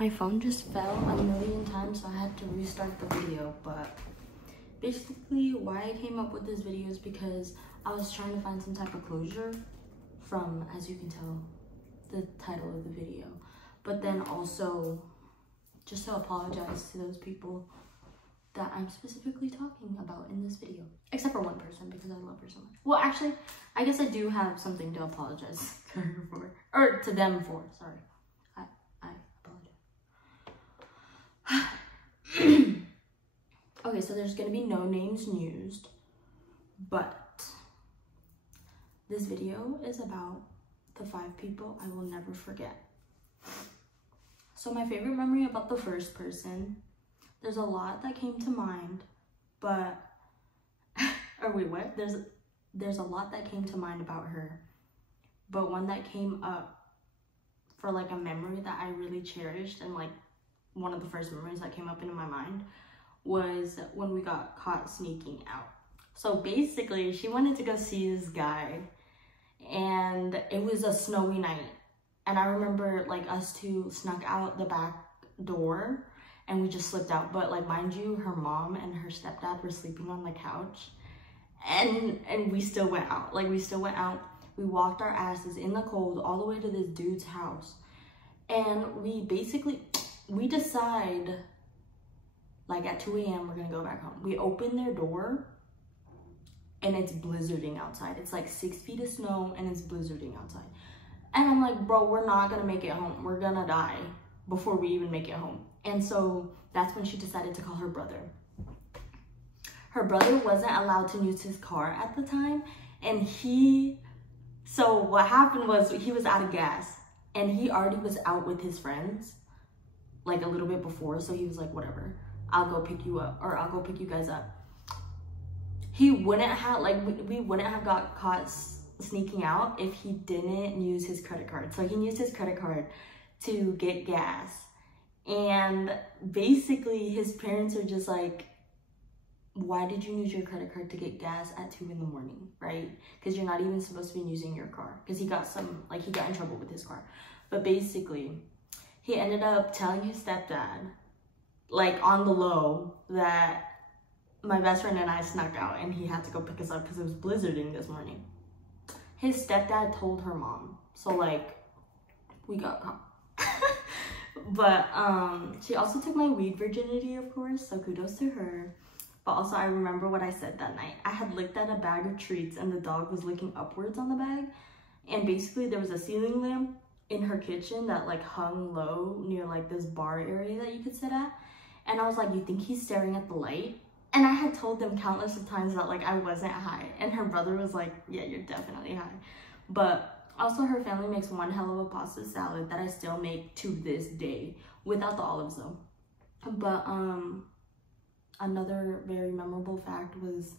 My phone just fell a million times, so I had to restart the video. But basically why I came up with this video is because I was trying to find some type of closure from, as you can tell, the title of the video. But then also just to apologize to those people that I'm specifically talking about in this video. Except for one person, because I love her so much. Well, actually, I guess I do have something to apologize to her for. Or to them for, sorry. I apologize. Okay, so there's gonna be no names used, but this video is about the 5 people I will never forget. So my favorite memory about the first person, there's a lot that came to mind, but, or wait, what? There's a lot that came to mind about her, but one that came up for like a memory that I really cherished, and like one of the first memories that came up into my mind was when we got caught sneaking out. So basically, she wanted to go see this guy, and it was a snowy night. And I remember like us two snuck out the back door and we just slipped out. But like, mind you, her mom and her stepdad were sleeping on the couch, and we still went out. Like, we still went out. We walked our asses in the cold all the way to this dude's house. And we decide like at 2 a.m. we're gonna go back home. We open their door and it's blizzarding outside. It's like 6 feet of snow and it's blizzarding outside. And I'm like, bro, we're not gonna make it home. We're gonna die before we even make it home. And so that's when she decided to call her brother. Her brother wasn't allowed to use his car at the time. And so what happened was he was out of gas and he already was out with his friends like a little bit before. So he was like, whatever, I'll go pick you up, or I'll go pick you guys up. He wouldn't have, like, we wouldn't have got caught sneaking out if he didn't use his credit card. So he used his credit card to get gas. And basically his parents are just like, why did you use your credit card to get gas at 2 in the morning, right? Because you're not even supposed to be using your car. Because he got in trouble with his car. But basically, he ended up telling his stepdad, like on the low, that my best friend and I snuck out and he had to go pick us up because it was blizzarding this morning. His stepdad told her mom. So like, we got caught. But she also took my weed virginity, of course, so kudos to her. But also, I remember what I said that night. I had looked at a bag of treats and the dog was looking upwards on the bag. And basically there was a ceiling lamp in her kitchen that like hung low near like this bar area that you could sit at. And I was like, you think he's staring at the light? And I had told them countless of times that like I wasn't high. And her brother was like, yeah, you're definitely high. But also her family makes one hell of a pasta salad that I still make to this day, without the olives though. But another very memorable fact was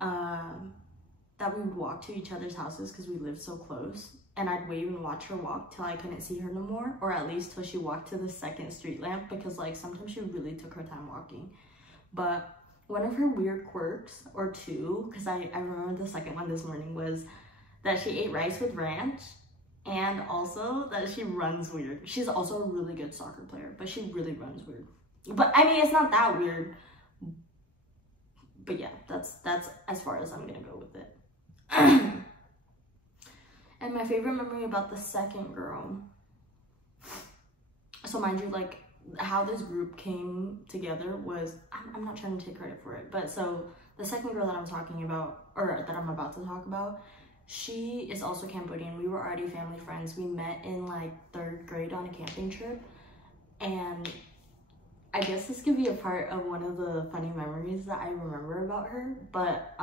that we would walk to each other's houses because we lived so close. And I'd wave and watch her walk till I couldn't see her no more, or at least till she walked to the second street lamp, because like sometimes she really took her time walking. But one of her weird quirks, or two, because I remember the second one this morning, was that she ate rice with ranch, and also that she runs weird. She's also a really good soccer player, but she really runs weird. But I mean, it's not that weird. But yeah, that's as far as I'm gonna go with it. And my favorite memory about the second girl, so mind you, like how this group came together was, I'm not trying to take credit for it, but so the second girl that I'm talking about, or that I'm about to talk about, she is also Cambodian. We were already family friends. We met in like 3rd grade on a camping trip, and I guess this could be a part of one of the funny memories that I remember about her. But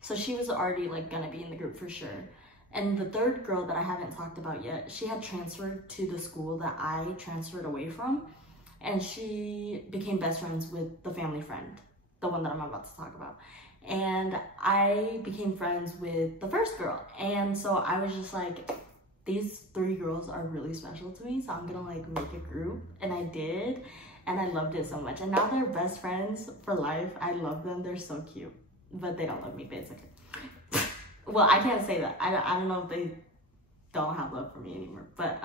so she was already like gonna be in the group for sure. And the 3rd girl that I haven't talked about yet, she had transferred to the school that I transferred away from, and she became best friends with the family friend, the one that I'm about to talk about. And I became friends with the first girl, and so I was just like, these 3 girls are really special to me, so I'm gonna like make a group. And I did, and I loved it so much. And now they're best friends for life. I love them. They're so cute, but they don't love me, but it's okay. Well, I can't say that. I don't know if they don't have love for me anymore, but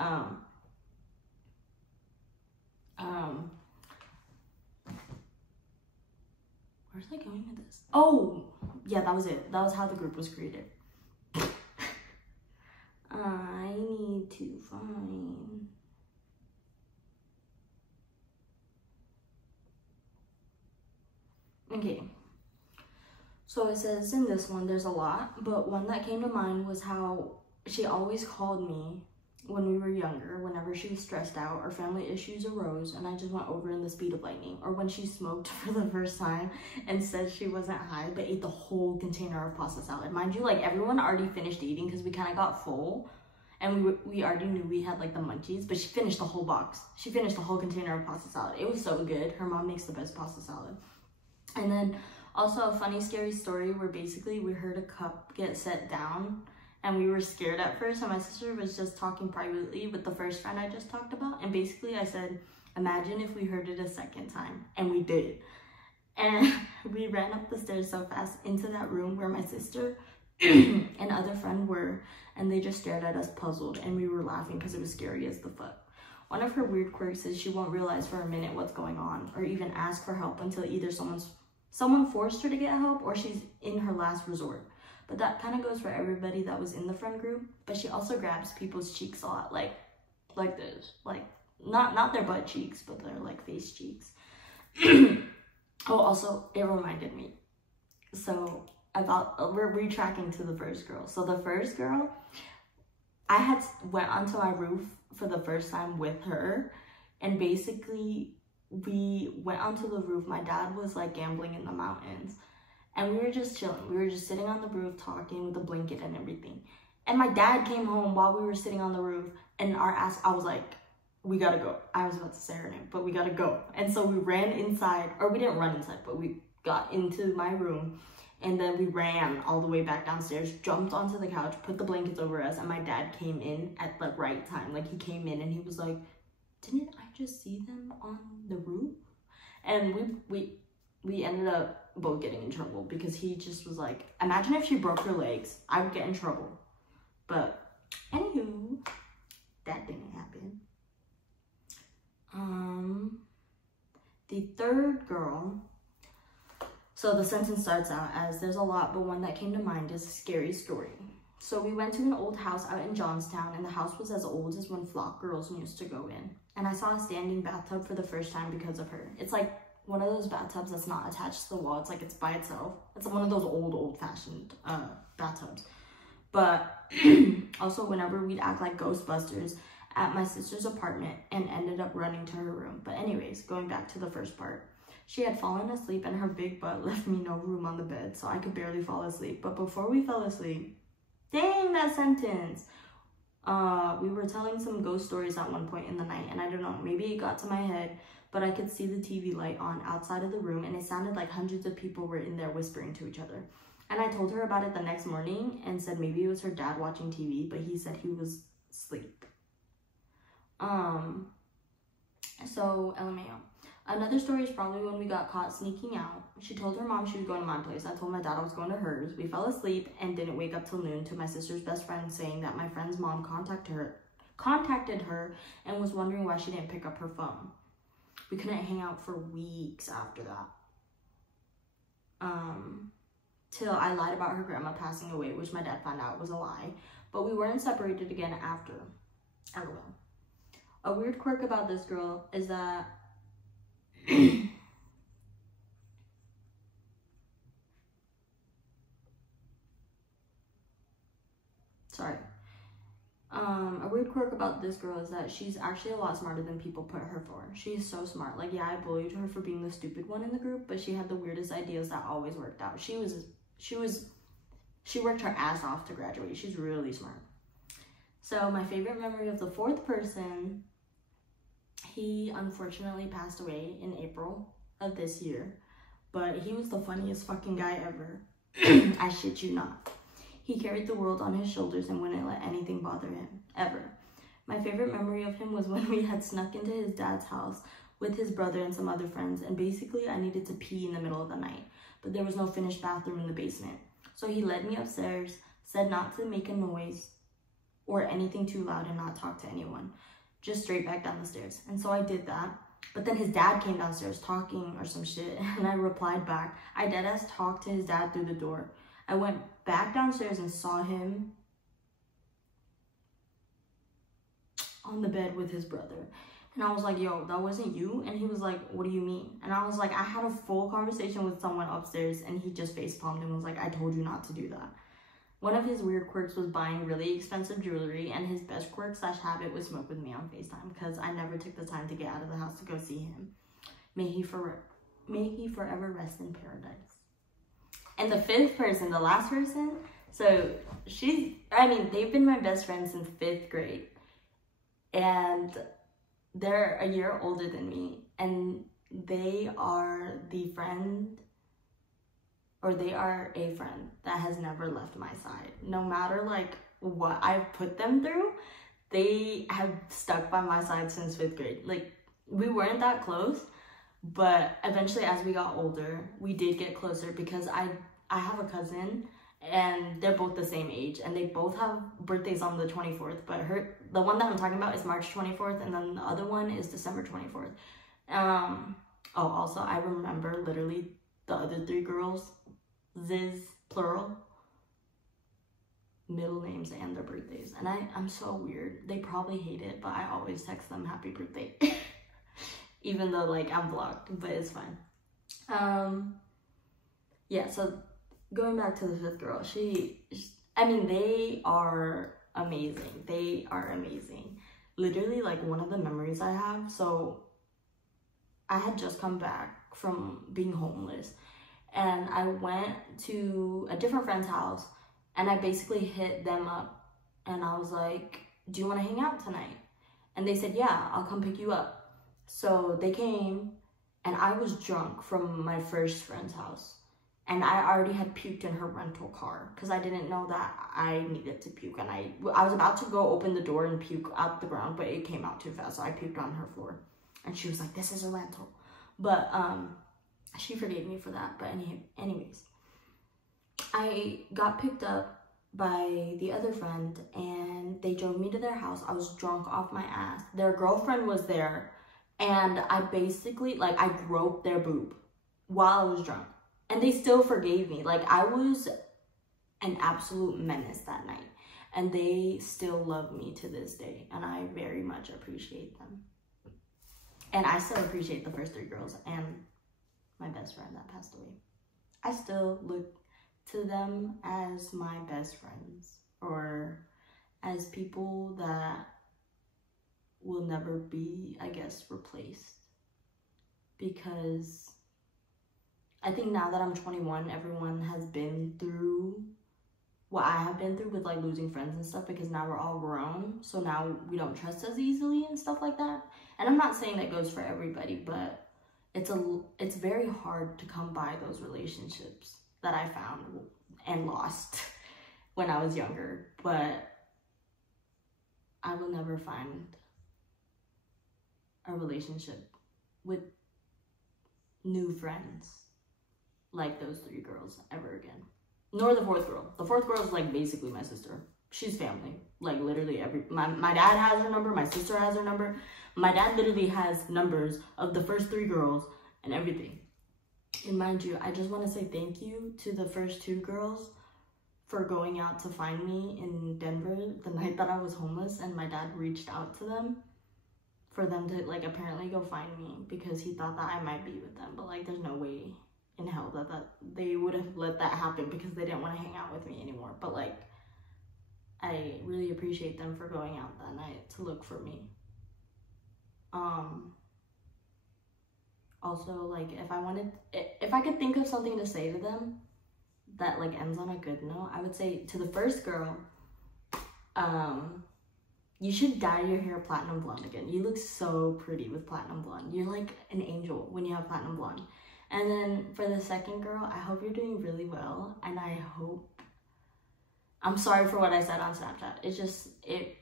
Where's I going with this? Oh, yeah, that was it. That was how the group was created. I need to find... Okay. So it says in this one, there's a lot, but one that came to mind was how she always called me when we were younger, whenever she was stressed out or family issues arose, and I just went over in the speed of lightning. Or when she smoked for the first time and said she wasn't high, but ate the whole container of pasta salad. Mind you, like, everyone already finished eating because we kind of got full, and we already knew we had, like, the munchies, but she finished the whole box. She finished the whole container of pasta salad. It was so good. Her mom makes the best pasta salad. And then also a funny, scary story where basically we heard a cup get set down, and we were scared at first, and my sister was just talking privately with the first friend I just talked about, and basically I said, imagine if we heard it a second time, and we did. And we ran up the stairs so fast into that room where my sister and other friend were, and they just stared at us puzzled, and we were laughing because it was scary as the fuck. One of her weird quirks is she won't realize for a minute what's going on, or even ask for help until either someone forced her to get help, or she's in her last resort. But that kind of goes for everybody that was in the friend group. But she also grabs people's cheeks a lot, like this, like not their butt cheeks, but their like face cheeks. Oh, also it reminded me. So we're retracking to the first girl. So the first girl, I had went onto my roof for the first time with her, and basically we went onto the roof. My dad was like gambling in the mountains, and we were just chilling. We were just sitting on the roof talking with a blanket and everything. And my dad came home while we were sitting on the roof, and I was like, we gotta go. I was about to say her name, but we gotta go. And so we ran inside, or we didn't run inside, but we got into my room, and then we ran all the way back downstairs, jumped onto the couch, put the blankets over us, and my dad came in at the right time. Like, he came in and he was like, didn't I just see them on the roof? And we ended up both getting in trouble because he just was like, imagine if she broke her legs, I would get in trouble. But anywho, that didn't happen. The third girl, so the sentence starts out as, there's a lot, but one that came to mind is a scary story. So we went to an old house out in Johnstown, and the house was as old as when flock girls used to go in. And I saw a standing bathtub for the first time because of her. It's like one of those bathtubs that's not attached to the wall. It's like it's by itself. It's one of those old-fashioned bathtubs. But also whenever we'd act like Ghostbusters at my sister's apartment and ended up running to her room. But anyways, going back to the first part. She had fallen asleep and her big butt left me no room on the bed, so I could barely fall asleep. But before we fell asleep, dang that sentence, we were telling some ghost stories at one point in the night, and I don't know, maybe it got to my head, but I could see the TV light on outside of the room, and it sounded like hundreds of people were in there whispering to each other. And I told her about it the next morning and said maybe it was her dad watching TV, but he said he was asleep. So LMAO. Another story is probably when we got caught sneaking out. She told her mom she was going to my place. I told my dad I was going to hers. We fell asleep and didn't wake up till noon to my sister's best friend saying that my friend's mom contacted her and was wondering why she didn't pick up her phone. We couldn't hang out for weeks after that. Till I lied about her grandma passing away, which my dad found out was a lie. But we weren't separated again after. LOL. A weird quirk about this girl is that sorry. A weird quirk about this girl is that she's actually a lot smarter than people put her for. She is so smart. Like, yeah, I bullied her for being the stupid one in the group, but she had the weirdest ideas that always worked out. She worked her ass off to graduate. She's really smart. So my favorite memory of the fourth person, he unfortunately passed away in April of this year, but he was the funniest fucking guy ever. I shit you not. He carried the world on his shoulders and wouldn't let anything bother him, ever. My favorite memory of him was when we had snuck into his dad's house with his brother and some other friends, and basically I needed to pee in the middle of the night, but there was no finished bathroom in the basement. So he led me upstairs, said not to make a noise or anything too loud and not talk to anyone, just straight back down the stairs. And so I did that. But then his dad came downstairs talking or some shit, and I replied back. I deadass talked to his dad through the door. I went back downstairs and saw him on the bed with his brother. And I was like, yo, that wasn't you? And he was like, what do you mean? And I was like, I had a full conversation with someone upstairs, and he just facepalmed and was like, I told you not to do that. One of his weird quirks was buying really expensive jewelry, and his best quirk / habit was smoke with me on FaceTime, because I never took the time to get out of the house to go see him. May he forever rest in paradise. And the fifth person, the last person, so they've been my best friends since 5th grade. And they're a year older than me, and they are a friend that has never left my side. No matter like what I've put them through, they have stuck by my side since 5th grade. Like, we weren't that close, but eventually as we got older, we did get closer, because I have a cousin, and they're both the same age, and they both have birthdays on the 24th, but the one that I'm talking about is March 24th, and then the other one is December 24th. Also, I remember literally the other 3 girls, Ziz, plural, middle names and their birthdays, and I'm so weird. They probably hate it, but I always text them happy birthday, even though like I'm blocked, but it's fine. Yeah, so going back to the 5th girl, they are amazing. They are amazing. Literally, like, one of the memories I have, so I had just come back from being homeless, and I went to a different friend's house, and I basically hit them up, and I was like, do you want to hang out tonight? And they said, yeah, I'll come pick you up. So they came, and I was drunk from my first friend's house. And I already had puked in her rental car, because I didn't know that I needed to puke. And I was about to go open the door and puke out the ground, but it came out too fast, so I puked on her floor. And she was like, this is a rental. But she forgave me for that. But anyways, I got picked up by the other friend, and they drove me to their house. I was drunk off my ass. Their girlfriend was there, and I basically, like, I groped their boob while I was drunk. And they still forgave me. Like, I was an absolute menace that night. And they still love me to this day. And I very much appreciate them. And I still appreciate the first 3 girls and my best friend that passed away. I still look to them as my best friends, or as people that will never be, I guess, replaced. Because I think now that I'm 21, everyone has been through what I have been through with, like, losing friends and stuff, because now we're all grown, so now we don't trust as easily and stuff like that. And I'm not saying that goes for everybody, but it's very hard to come by those relationships that I found and lost when I was younger. But I will never find a relationship with new friends like those 3 girls ever again. Nor the 4th girl. The 4th girl is, like, basically my sister. She's family. Like, literally my dad has her number, my sister has her number. My dad literally has numbers of the first 3 girls and everything. And mind you, I just want to say thank you to the first 2 girls for going out to find me in Denver the night that I was homeless, and my dad reached out to them for them to, like, apparently go find me, because he thought that I might be with them. But, like, there's no way in hell that they would have let that happen, because they didn't want to hang out with me anymore. But, like, I really appreciate them for going out that night to look for me. Also, like, if I could think of something to say to them that, like, ends on a good note, I would say to the first girl, you should dye your hair platinum blonde again. You look so pretty with platinum blonde. You're like an angel when you have platinum blonde. And then for the second girl, I hope you're doing really well, and I hope, I'm sorry for what I said on Snapchat. It's just, it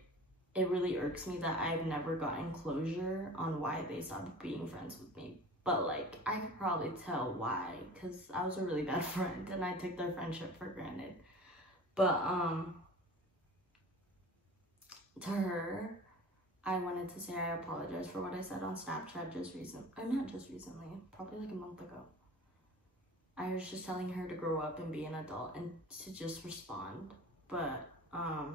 really irks me that I've never gotten closure on why they stopped being friends with me. But, like, I could probably tell why, because I was a really bad friend, and I took their friendship for granted. But, to her, I wanted to say I apologize for what I said on Snapchat just recently. Or not just recently, probably like a month ago. I was just telling her to grow up and be an adult and to just respond. But, I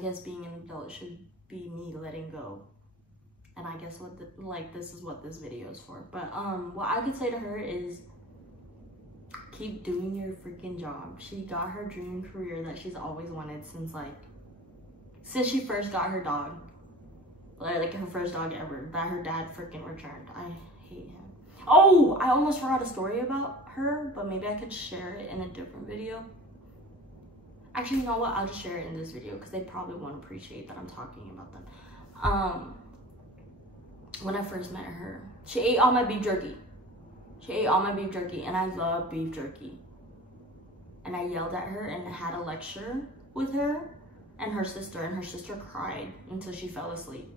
guess being an adult should be me letting go. And I guess this is what this video is for. But, what I could say to her is, keep doing your freaking job. She got her dream career that she's always wanted since she first got her dog. Like her first dog ever, that her dad freaking returned. I hate him. Oh, I almost forgot a story about her, but maybe I could share it in a different video. Actually, you know what? I'll just share it in this video because they probably won't appreciate that I'm talking about them. When I first met her, she ate all my beef jerky. She ate all my beef jerky, and I love beef jerky. And I yelled at her and had a lecture with her and her sister cried until she fell asleep.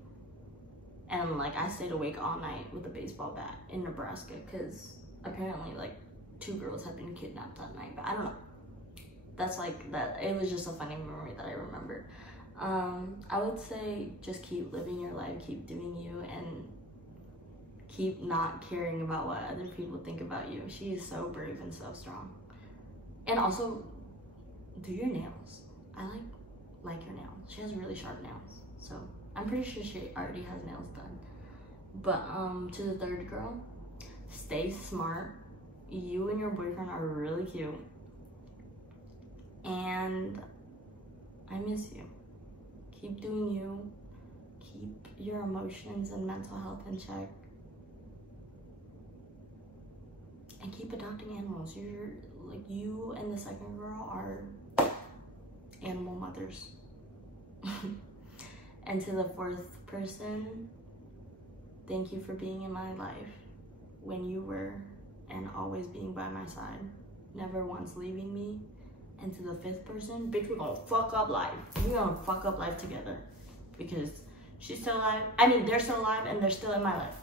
And like I stayed awake all night with a baseball bat in Nebraska because apparently like 2 girls had been kidnapped that night, but I don't know. That's like that. It was just a funny memory that I remember. I would say just keep living your life, keep doing you, and keep not caring about what other people think about you. She is so brave and so strong. And also, do your nails. I like your nails. She has really sharp nails, so I'm pretty sure she already has nails done. But to the third girl, stay smart. You and your boyfriend are really cute, and I miss you. Keep doing you. Keep your emotions and mental health in check. And keep adopting animals. You and the second girl are animal mothers. And to the fourth person, thank you for being in my life when you were and always being by my side, never once leaving me. And to the fifth person, bitch, we're gonna fuck up life. We're gonna fuck up life together because she's still alive. I mean, they're still alive and they're still in my life.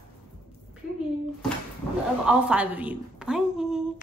Period. Love all 5 of you. Bye.